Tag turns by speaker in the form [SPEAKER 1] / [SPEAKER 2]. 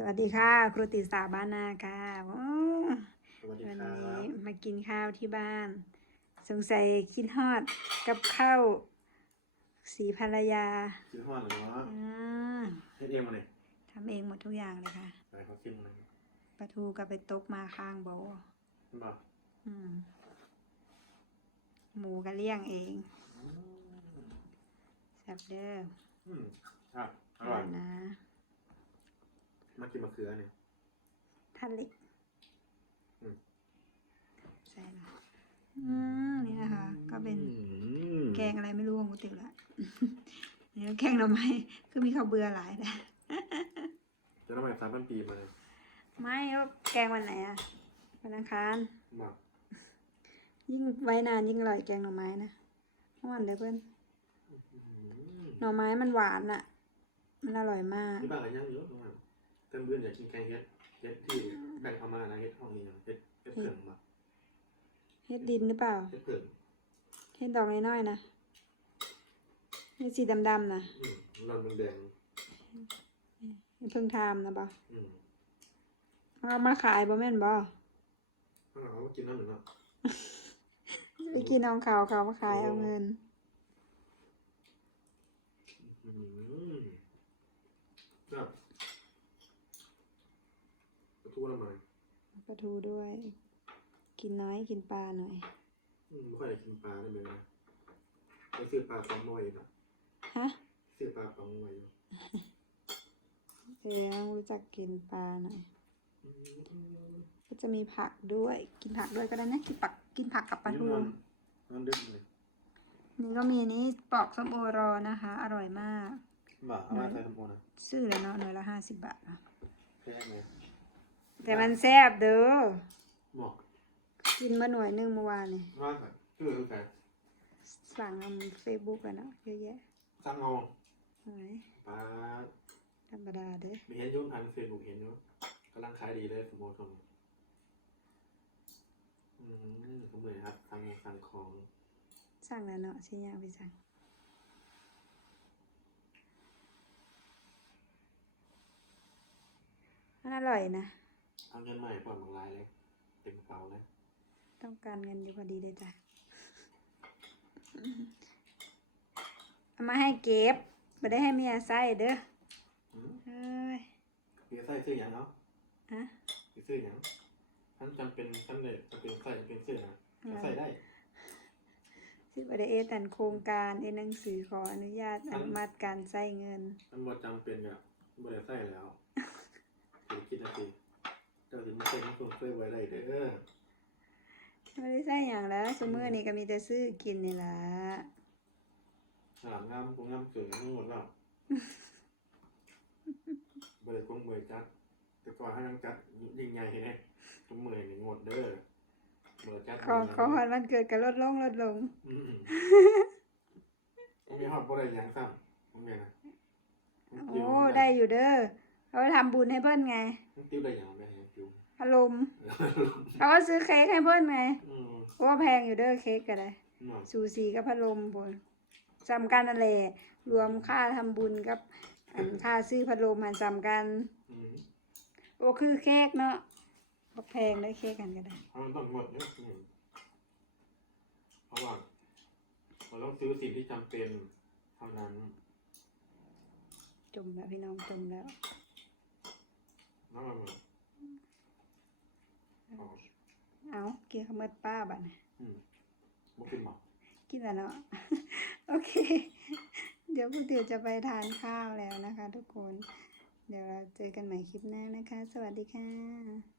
[SPEAKER 1] สวัสดีค่ะครูติสาบ้านนาค่ะว้าว
[SPEAKER 2] สวัสดี
[SPEAKER 1] วัน
[SPEAKER 2] ครั
[SPEAKER 1] นี้
[SPEAKER 2] บ
[SPEAKER 1] มากินข้าวที่บ้าน สงสัยคิดฮอดกับข้าวสีภรรยา
[SPEAKER 2] ชื่อห้อนเหรอเนาะ
[SPEAKER 1] อ่า
[SPEAKER 2] เฮ็ดเองมาเลย
[SPEAKER 1] ทำเองหมดทุกอย่างเลยค่ะ
[SPEAKER 2] ไปเขาชิมมาเลย
[SPEAKER 1] ปลาทูกับไปตกมาข้างบ่อ
[SPEAKER 2] บอก
[SPEAKER 1] อืมหมูก็เลี้ยงเอง
[SPEAKER 2] อืม
[SPEAKER 1] แซ่บเด้อ
[SPEAKER 2] อืมครับอ
[SPEAKER 1] อ
[SPEAKER 2] ร่
[SPEAKER 1] ร่
[SPEAKER 2] อ
[SPEAKER 1] อยยนะ
[SPEAKER 2] มากินมะเขือเนี่ย
[SPEAKER 1] ท่านเล็ก
[SPEAKER 2] อืม
[SPEAKER 1] ใส่ละอืมนี่นะคะ ก็เป็น
[SPEAKER 2] อืม
[SPEAKER 1] แกงอะไรไม่รู้ของกูติวละเดี๋ยวแกงหน่อไม้คือมีข้าวเบื่อหลายแต่
[SPEAKER 2] จะต้องไปสามพันปีมาเลย
[SPEAKER 1] ไม่ก็แกงวันไหนอะวันอังคาร
[SPEAKER 2] บอก
[SPEAKER 1] ยิ่งไว้นานยิ่งอร่อยแกงหน่อไม้นะหวานเลยเพื่อน
[SPEAKER 2] อืม
[SPEAKER 1] หน่อไม้มันหวานอะมันอร่อยมาก
[SPEAKER 2] ที่บ้านก็ยังเยอะมาก เต็มเบื่ออยากกินแกงเฮ็ดเฮ็ดที่แบ่งเข้ามานะเฮ็ดห้องนี้นะเฮ็ดเฮ็ดเผิ่งมา
[SPEAKER 1] เฮ็ดดินหรือเปล่า
[SPEAKER 2] เฮ็ดเผิ่ง
[SPEAKER 1] เฮ็ดดอกน้อยๆนะเฮ็ดสีดำๆนะ
[SPEAKER 2] อืมรอนแดง
[SPEAKER 1] เฮ็ดเพิ่งทามนะบ่
[SPEAKER 2] ๆอืม
[SPEAKER 1] เอามาขายบ่แม่นบ่
[SPEAKER 2] ข้างหลังเขาก็กินน้ำหนึ่งเนาะ
[SPEAKER 1] ไปกินน้องเขาเขามาขายเอาเงิน
[SPEAKER 2] อืมครับกระทู้ละมา
[SPEAKER 1] ปลาทูด้วย กินน้อยกินปลาหน่อย
[SPEAKER 2] อืมไม่ค่อยได้กินปลาได้เลยนะไปซื้อปลาสองหน่วยนะ
[SPEAKER 1] ฮะ
[SPEAKER 2] ซื้อปลาสองหน่วยอยู่
[SPEAKER 1] เออต้องรู้จักกินปลาหน่อย
[SPEAKER 2] อืม
[SPEAKER 1] ก็จะมีผักด้วย กินผักด้วยก็ได้นะ กินผัก กินผักกับปลาทู
[SPEAKER 2] นอนนอนดึกเลย
[SPEAKER 1] นี่ก็มีนี้ปอกส้มโอรอนะคะ อร่อยมาก
[SPEAKER 2] บ่าเอามาใส่ทำโอนะ
[SPEAKER 1] ซื้อแล้วเนาะหน่วยละห้าสิบบาทนะ
[SPEAKER 2] แค่ไหน
[SPEAKER 1] แต่มันแซ่บเด้อ
[SPEAKER 2] หมอก
[SPEAKER 1] กินมาหน่วยหนึงเมื่อวานนี่
[SPEAKER 2] ว่าแบบคือคือไก่
[SPEAKER 1] สั่งทำเฟซบุ๊กอะเนาะเยอะแยะ
[SPEAKER 2] สั่งเอา
[SPEAKER 1] เฮ้ย
[SPEAKER 2] ปลา
[SPEAKER 1] ธรรมดาเด้อ
[SPEAKER 2] ไม่เห็นอยุ่งพันเฟซบุ๊กเห็นอยู่กำลังขายดีเลยสมมติผมอืมผมเลยครับสั่งสั่งของ
[SPEAKER 1] สั่งแล้วเนาะชิ้นยางไปสั่งมันอร่อยนะ
[SPEAKER 2] เอาเงินใหม่ผ่อนบางรายเลยเต็มกระเป๋าเลย
[SPEAKER 1] ต้องการเงินอยู่พอดีเลยจ้ะเอามาให้เก็บไม่ได้ให้เมียใส่เด้อ
[SPEAKER 2] อืม
[SPEAKER 1] เฮ้ย
[SPEAKER 2] เดี๋ยวใส่ซื้ออย่างเนาะ
[SPEAKER 1] ฮะ
[SPEAKER 2] ซื้ออย่างท่านจำเป็นท่านเลยจำเป็นใส่จำเป็นซื้อนะใส่ได้
[SPEAKER 1] สิบได้เอตันโครงการเอหนังสือขออนุญาตอนุมัติการใช้เงิน
[SPEAKER 2] มันบ่จำเป็นกับบริใส่แล้วเดี๋ยวคิดนะสิ เจ้าถึงไม่ใส่ไม่ควรเคยไว้ได้เด้อ
[SPEAKER 1] ไม่ได้ใช้อย่างแล้วสมือนี้ก็มีแต่ซื้อกินนี่ล่ะ
[SPEAKER 2] ฉลามงามกูงามเกินทั้งหมดแล้วบริคงบริจัด แต่ก่อนให้นังจัดยิ่งใหญ่เนี่ยทุกมือนี่งดเด้อเมื่อจัด
[SPEAKER 1] ขอขอหอนวันเกิดก็ลดลงลดลง
[SPEAKER 2] อืมผมมีฮอดบ่ได้หยังซ้ำผมเนี่ยนะมัน
[SPEAKER 1] โอ้
[SPEAKER 2] ติ้ว
[SPEAKER 1] ได้อยู่เด้อ เขาไปทำบุญให้เพื่อนไง
[SPEAKER 2] มันติ้วได้หยังไม่ให้ติ้ว
[SPEAKER 1] อารมณ์เขาก็ซื้อเค้กให้เพื่อนไง
[SPEAKER 2] อืม
[SPEAKER 1] โอ้แพงอยู่เด้อเค้กก็ได้
[SPEAKER 2] เนาะ
[SPEAKER 1] ซูซีกับพัดลมบนจำกันนั่นแหละรวมค่าทำบุญกับอันค่าซื้อพัดลมมันจำกัน
[SPEAKER 2] อืม
[SPEAKER 1] โอ้คือเค้กเนาะบ่แพงได้เค้กกันก็ได้
[SPEAKER 2] เพราะมันต้องหมดเนี่ยอืมเพราะว่าเราต้องซื้อสิ่งที่จำเป็นเท่านั้น
[SPEAKER 1] จมแล้วพี่น้องจมแล้ว
[SPEAKER 2] น้ำมันหมดอ๋อ
[SPEAKER 1] เอาเกี่ยวกับเมื่อป้าบัดนะ
[SPEAKER 2] อืมบ่กินหมอก
[SPEAKER 1] กินแล้วเนาะ โอเค เดี๋ยวพวกเดี๋ยวจะไปทานข้าวแล้วนะคะ ทุกคน เดี๋ยวเราเจอกันใหม่คลิปหน้านะคะ สวัสดีค่ะ